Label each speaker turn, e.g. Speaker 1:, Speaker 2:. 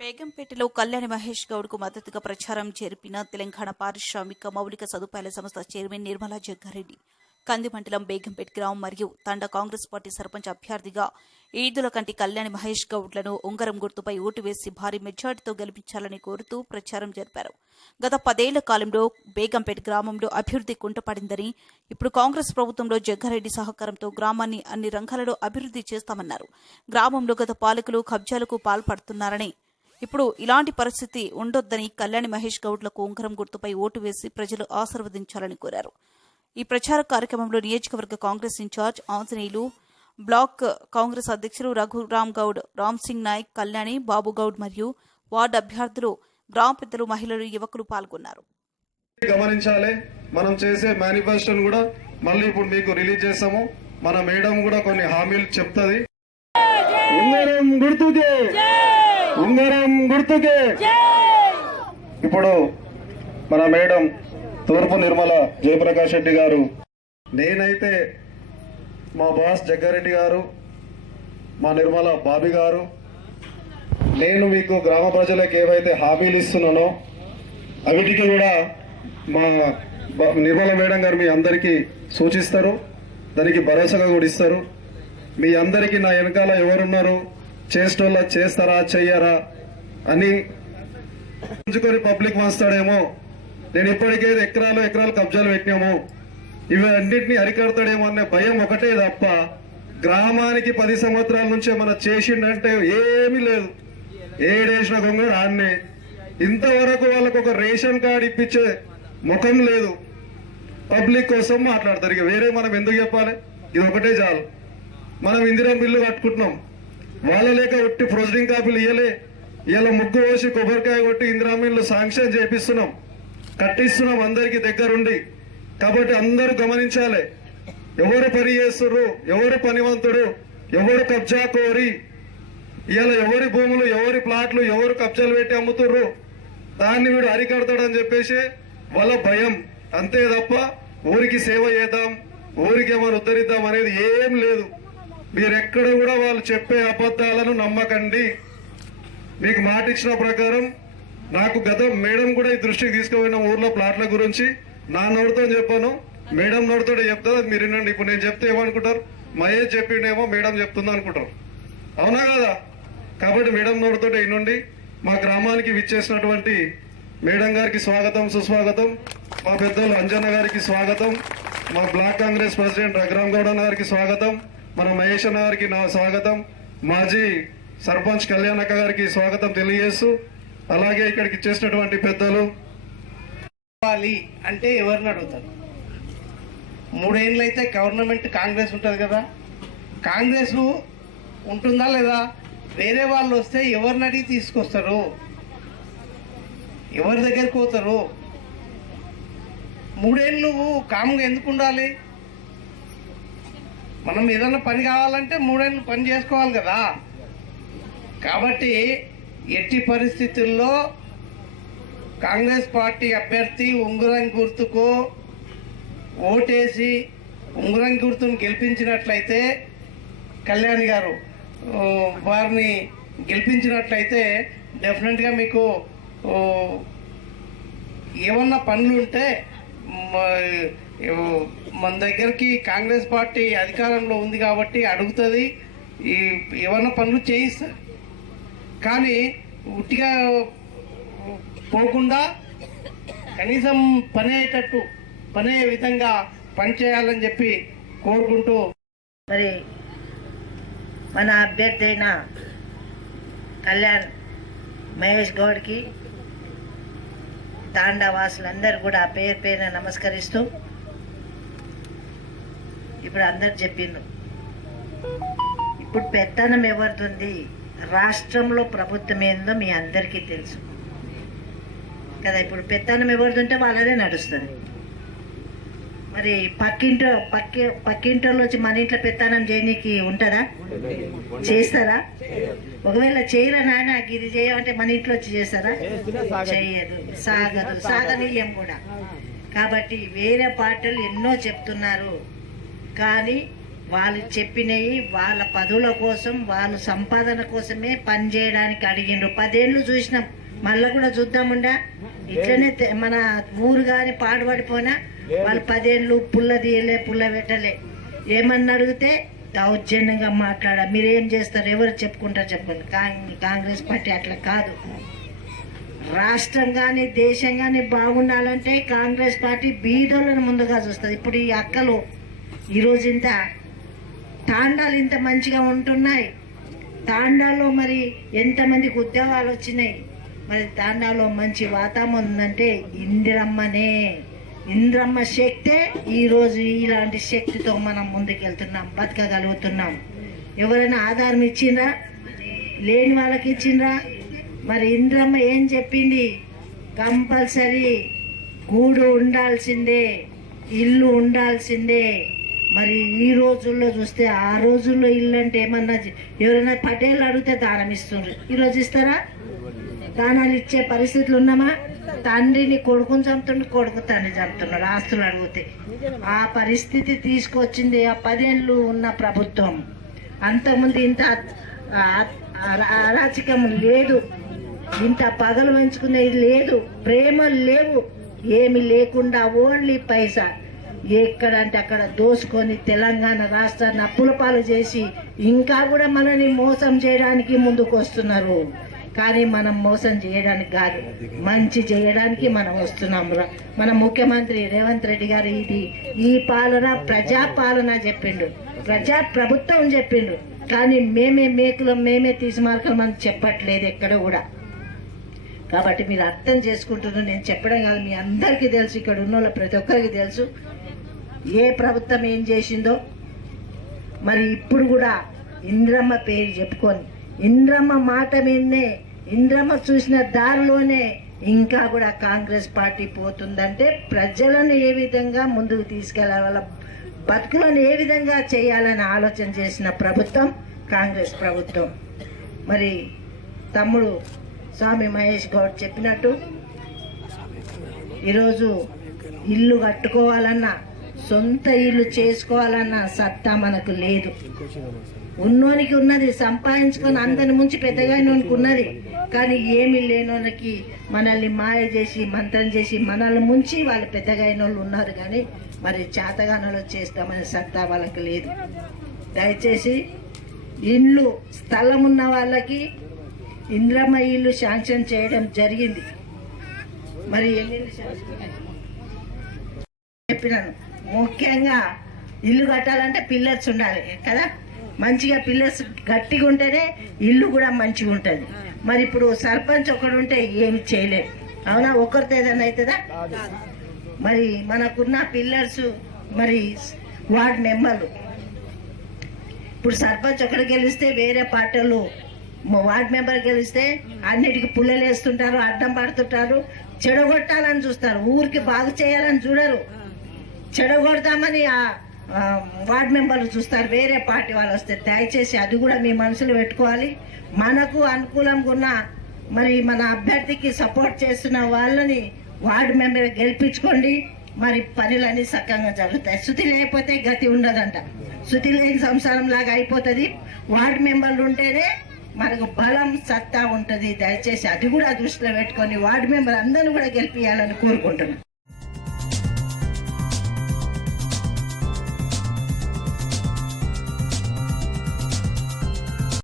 Speaker 1: బేగంపేటలో కళ్యాణి మహేష్ గౌడ్కు మద్దతుగా ప్రచారం జరిపిన తెలంగాణ పారిశ్రామిక మౌలిక సదుపాయాల సంస్థ చైర్మన్ నిర్మలా జగ్గారెడ్డి. కంది మండలం బేగంపేట్ గ్రామం మరియు తండ కాంగ్రెస్ పార్టీ సర్పంచ్ అభ్యర్థిగా ఈదుల కంటి కళ్యాణి మహేష్ గౌడ్లను ఉంగరం గుర్తుపై ఓటు వేసి భారీ మెజార్టీతో గెలిపించాలని కోరుతూ ప్రచారం జరిపారు. గత పదేళ్ళ కాలంలో బేగంపేట్ గ్రామంలో అభివృద్ధి కుంటపడిందని ఇప్పుడు కాంగ్రెస్ ప్రభుత్వంలో జగ్గారెడ్డి సహకారంతో గ్రామాన్ని అన్ని రంగాలలో అభివృద్ధి చేస్తామన్నారు. గ్రామంలో గత పాలకులు కబ్జాలకు పాల్పడుతున్నారని ఇప్పుడు ఇలాంటి పరిస్థితి ఉండొద్దని కళ్యాణి మహేష్ గౌడ్లకు ఉంగరం గుర్తుపై ఓటు వేసి ప్రజలు ఆశీర్వదించాలని కోరారు. ఈ ప్రచార కార్యక్రమంలో నియోజకవర్గ కాంగ్రెస్ ఇన్ఛార్జ్ ఆంజనేయులు బ్లాక్ కాంగ్రెస్ అధ్యక్షులు రఘురామ్ గౌడ్ రామ్ సింగ్ నాయక్ కళ్యాణి బాబు గౌడ్ మరియు వార్డు అభ్యర్థులు గ్రామ పెద్దలు మహిళలు యువకులు పాల్గొన్నారు.
Speaker 2: గమనించాలి. మనం చేసే మేనిఫెస్టోని కూడా మళ్ళీ ఇప్పుడు మీకు రిలీజ్ చేస్తాము. మన మేడం కూడా కొన్ని హామీలు చెప్తుంది. ఉంగరం గుర్తుకే. ఉంగరం గుర్తుకే. ఇప్పుడు మన మేడం తూర్పు నిర్మల జయప్రకాష్ రెడ్డి గారు. నేనైతే మా బాస్ జగ్గారెడ్డి గారు మా నిర్మల బాబీ గారు నేను మీకు గ్రామ ప్రజలకు ఏవైతే హామీలు ఇస్తున్నానో అవిటికి కూడా మా నిర్మల మేడం గారు మీ అందరికీ సూచిస్తారు. దానికి భరోసాగా కూడా ఇస్తారు. మీ అందరికీ నా వెనకాల ఎవరున్నారు? చేసేటోళ్ళ చేస్తారా చెయ్యరా అని ఉంచుకొని పబ్లిక్ వస్తాడేమో నేను ఇప్పటికే ఎకరాలు ఎకరాలు కబ్జాలు పెట్టినాము. ఇవి అన్నింటినీ అరికడతాడేమో అనే భయం ఒకటే తప్ప గ్రామానికి పది సంవత్సరాల నుంచే మన చేసిండంటే ఏమీ లేదు. ఏడేసిన గొంగ రాన్నే ఇంతవరకు వాళ్ళకు ఒక రేషన్ కార్డు ఇప్పించే ముఖం లేదు. పబ్లిక్ కోసం మాట్లాడతారు. ఇక వేరే మనం ఎందుకు చెప్పాలి? ఇది ఒకటే చాలు. మనం ఇందిరా బిల్లు కట్టుకుంటున్నాం. వాళ్ళ లేక ఒట్టి ప్రొసీడింగ్ కాపీలు ఇయ్యలే. ఇలా ముగ్గు పోసి కొబ్బరికాయ కొట్టి ఇందిరామీన్లు శాంక్షన్ చేపిస్తున్నాం. కట్టిస్తున్నాం అందరికి దగ్గరుండి. కాబట్టి అందరూ గమనించాలి. ఎవరు పని చేస్తుర్రు? ఎవరు పనివంతుడు? ఎవరు కబ్జా కోరి? ఇలా ఎవరి భూములు ఎవరి ప్లాట్లు ఎవరు కబ్జాలు పెట్టి అమ్ముతుర్రు? దాన్ని వీడు అరికడతాడని చెప్పేసి వాళ్ళ భయం. అంతే తప్ప ఊరికి సేవ చేద్దాం ఊరికి ఏమైనా ఉద్ధరిద్దాం అనేది ఏం లేదు. మీరెక్కడ కూడా వాళ్ళు చెప్పే అబద్ధాలను నమ్మకండి. మీకు మాట ఇచ్చిన ప్రకారం నాకు గత మేడం కూడా ఈ దృష్టికి తీసుకుపోయిన ఊర్లో ప్లాట్ల గురించి నా నోటితో చెప్పాను. మేడం నోటితో చెప్తారా మీరు వినండి. ఇప్పుడు నేను చెప్తే ఏమనుకుంటారు? మహేష్ చెప్పిండేమో మేడం చెప్తుంది అనుకుంటారు. అవునా కదా? కాబట్టి మేడం నోటితో వినండి. మా గ్రామానికి విచ్చేసినటువంటి మేడం గారికి స్వాగతం సుస్వాగతం. మా పెద్దలు అంజన్న గారికి స్వాగతం. మా బ్లాక్ కాంగ్రెస్ ప్రెసిడెంట్ రఘురామ్ గౌడ గారికి స్వాగతం. మన మహేష్ అన్న గారికి నా స్వాగతం. మాజీ సర్పంచ్ కళ్యాణక్క గారికి స్వాగతం తెలియజేస్తూ అలాగే ఇక్కడికి చేసినటువంటి పెద్దలు.
Speaker 3: కావాలి అంటే ఎవరిని అడుగుతారు? మూడేళ్ళు అయితే గవర్నమెంట్ కాంగ్రెస్ ఉంటుంది కదా కాంగ్రెస్ ఉంటుందా లేదా? వేరే వాళ్ళు వస్తే ఎవరిని అడిగి తీసుకొస్తారు? ఎవరి దగ్గరికి పోతారు? మూడేళ్ళు నువ్వు కామ్గా ఎందుకు ఉండాలి? మనం ఏదైనా పని కావాలంటే మూడేళ్ళు పని చేసుకోవాలి కదా. కాబట్టి ఎట్టి పరిస్థితుల్లో కాంగ్రెస్ పార్టీ అభ్యర్థి ఉంగరం గుర్తుకు ఓటేసి ఉంగరం గుర్తును గెలిపించినట్లయితే కళ్యాణ్ గారు వారిని గెలిపించినట్లయితే డెఫినెట్గా మీకు ఏమన్నా పనులు ఉంటే మన దగ్గరికి కాంగ్రెస్ పార్టీ అధికారంలో ఉంది కాబట్టి అడుగుతుంది. ఈ ఏమన్నా పనులు చేయిస్తారు కానీ ఉట్టిగా పోకుండా కనీసం పని అయ్యేటట్టు పని అయ్యే విధంగా పని చేయాలని చెప్పి కోరుకుంటూ
Speaker 4: మరి మన అభ్యర్థి అయిన కళ్యాణ్ మహేష్ గౌడ్కి తాండా వాసులందరూ కూడా పేరు పేరున నమస్కరిస్తూ ఇప్పుడు అందరు చెప్పిండ్రు. ఇప్పుడు పెత్తనం ఎవరిది రాష్ట్రంలో ప్రభుత్వం ఏందో మీ అందరికీ తెలుసు. కదా ఇప్పుడు పెత్తనం ఎవరిది ఉంటే వాళ్ళదే నడుస్తుంది. మరి పక్కింటో పక్కి పక్కింటోళ్ళు వచ్చి మన ఇంట్లో పెత్తనం చేయనీకి ఉంటుందా? చేస్తారా? ఒకవేళ చేయరా నాయన ఇది చేయమంటే మన ఇంట్లో వచ్చి చేస్తారా? చేయదు. సాగదు. సాగనీయం కూడా. కాబట్టి వేరే పాటలు ఎన్నో చెప్తున్నారు. కానీ వాళ్ళు చెప్పినవి వాళ్ళ పదవుల కోసం వాళ్ళ సంపాదన కోసమే పనిచేయడానికి అడిగిండ్రు. పదేళ్ళు చూసినాం. మళ్ళీ కూడా చూద్దాముండా. ఇట్లనే మన ఊరు కానీ పాడుపడిపోయినా వాళ్ళు పదేళ్ళు పుల్ల తీయలే పుల్ల పెట్టలే. ఏమన్నా అడిగితే దౌర్జన్యంగా మాట్లాడ మీరేం చేస్తారు? ఎవరు చెప్పుకుంటారు చెప్పండి. కాంగ్- కాంగ్రెస్ పార్టీ అట్లా కాదు. రాష్ట్రం కానీ దేశం కానీ బాగుండాలంటే కాంగ్రెస్ పార్టీ బీదోళ్ళని ముందుగా చూస్తుంది. ఇప్పుడు ఈ అక్కలు ఈరోజు ఇంత తాండాలు ఇంత మంచిగా ఉంటున్నాయి. తాండాలో మరి ఎంతమందికి ఉద్యోగాలు వచ్చినాయి? మరి తాండాలో మంచి వాతావరణం ఉందంటే ఇందిరమ్మనే. ఇంద్రమ్మ శక్తే ఈరోజు ఇలాంటి శక్తితో మనం ముందుకెళ్తున్నాం బతకగలుగుతున్నాం. ఎవరైనా ఆధారం ఇచ్చిండ్రా? లేని వాళ్ళకి ఇచ్చిండ్రా? మరి ఇంద్రమ్మ ఏం చెప్పింది? కంపల్సరీ గూడు ఉండాల్సిందే ఇల్లు ఉండాల్సిందే. మరి ఈ రోజుల్లో చూస్తే ఆ రోజుల్లో ఇల్లు అంటే ఏమన్నా ఎవరైనా పటేళ్ళు అడిగితే దానం ఇస్తుండ్రు. ఈరోజు ఇస్తారా? దానాలు ఇచ్చే పరిస్థితులు ఉన్నామా? తండ్రిని కొడుకుని చంపుతుండు కొడుకు తండ్రి చంపుతున్నాడు ఆస్తులు అడిగితే. ఆ పరిస్థితి తీసుకొచ్చింది ఆ పదేళ్ళు ఉన్న ప్రభుత్వం. అంతకుముందు ఇంత అరాచకం లేదు. ఇంత పగలు పెంచుకునేది లేదు. ప్రేమ లేవు. ఏమి లేకుండా ఓన్లీ పైసా. ఎక్కడంటే అక్కడ దోసుకొని తెలంగాణ రాష్ట్రాన్ని అప్పుల పాలు చేసి ఇంకా కూడా మనని మోసం చేయడానికి ముందుకు వస్తున్నారు కానీ మనం మోసం చేయడానికి కాదు మంచి చేయడానికి మనం వస్తున్నాంరా మన ముఖ్యమంత్రి రేవంత్ రెడ్డి గారు ఇది ఈ పాలన ప్రజా పాలన చెప్పిండు. ప్రజా ప్రభుత్వం చెప్పిండు. కానీ మేమే మేకులం మేమే తీసి మార్కం అని చెప్పట్లేదు ఎక్కడ కూడా. కాబట్టి మీరు అర్థం చేసుకుంటున్నారు. నేను చెప్పడం కాదు మీ అందరికీ తెలుసు ఇక్కడ ఉన్న ప్రతి ఒక్కరికి తెలుసు. ఏ ప్రభుత్వం ఏం చేసిందో? మరి ఇప్పుడు కూడా ఇంద్రమ్మ పేరు చెప్పుకొని ఇంద్రమ్మ మాట మీదనే ఇంద్రమ్మ చూసిన దారిలోనే ఇంకా కూడా కాంగ్రెస్ పార్టీ పోతుందంటే ప్రజలను ఏ విధంగా ముందుకు తీసుకెళ్ళాలి బతుకులను ఏ విధంగా చేయాలని ఆలోచన చేసిన ప్రభుత్వం కాంగ్రెస్ ప్రభుత్వం. మరి తమ్ముడు స్వామి మహేష్ గౌడ్ చెప్పినట్టు ఈరోజు ఇల్లు కట్టుకోవాలన్నా సొంత ఇల్లు చేసుకోవాలన్న సత్తా మనకు లేదు. ఉన్నోనికి ఉన్నది సంపాదించుకొని అందరి ముంచి పెద్దగా అయినోనికి ఉన్నది. కానీ ఏమీ లేనోళ్ళకి మనల్ని మాయ చేసి మంత్రం చేసి మనల్ని ముంచి వాళ్ళు పెద్దగా వాళ్ళు ఉన్నారు కానీ మరి చేతగానలో చేస్తామనే సత్తా వాళ్ళకి లేదు. దయచేసి ఇల్లు స్థలం ఉన్న వాళ్ళకి ఇంద్రమ్మ ఇల్లు శాంక్షన్ చేయడం జరిగింది. మరి ఎన్ని శాంక్షన్ చెప్పినాను. ముఖ్యంగా ఇల్లు కట్టాలంటే పిల్లర్స్ ఉండాలి కదా? మంచిగా పిల్లర్స్ గట్టిగా ఉంటేనే ఇల్లు కూడా మంచిగా ఉంటుంది. మరి ఇప్పుడు సర్పంచ్ ఒకడు ఉంటే ఏమి చేయలేదు అవునా? ఒకరితో ఏదైనా అవుతుందా? మరి మనకున్న పిల్లర్స్ మరి వార్డ్ మెంబర్లు. ఇప్పుడు సర్పంచ్ ఒకడు గెలిస్తే వేరే పార్టీలు వార్డ్ మెంబర్ గెలిస్తే అన్నిటికీ పుల్లలు వేస్తుంటారు అడ్డం పడుతుంటారు చెడగొట్టాలని చూస్తారు. ఊరికి బాగు చేయాలని చూడరు. చెడగొడతామని ఆ వార్డ్ మెంబర్లు చూస్తారు. వేరే పార్టీ వాళ్ళు వస్తే దయచేసి అది కూడా మీ మనసులో పెట్టుకోవాలి. మనకు అనుకూలంగా ఉన్న మరి మన అభ్యర్థికి సపోర్ట్ చేస్తున్న వాళ్ళని వార్డు మెంబర్ గెలిపించుకోండి. మరి పనులన్నీ సక్కంగా జరుగుతాయి. శృతి లేకపోతే గతి ఉండదంట. శృతి లేని సంసారం లాగా అయిపోతుంది. వార్డు మెంబర్లు ఉంటేనే మనకు బలం సత్తా ఉంటుంది. దయచేసి అది కూడా దృష్టిలో పెట్టుకొని వార్డు మెంబర్ అందరూ కూడా గెలిపించాలని కోరుకుంటున్నాను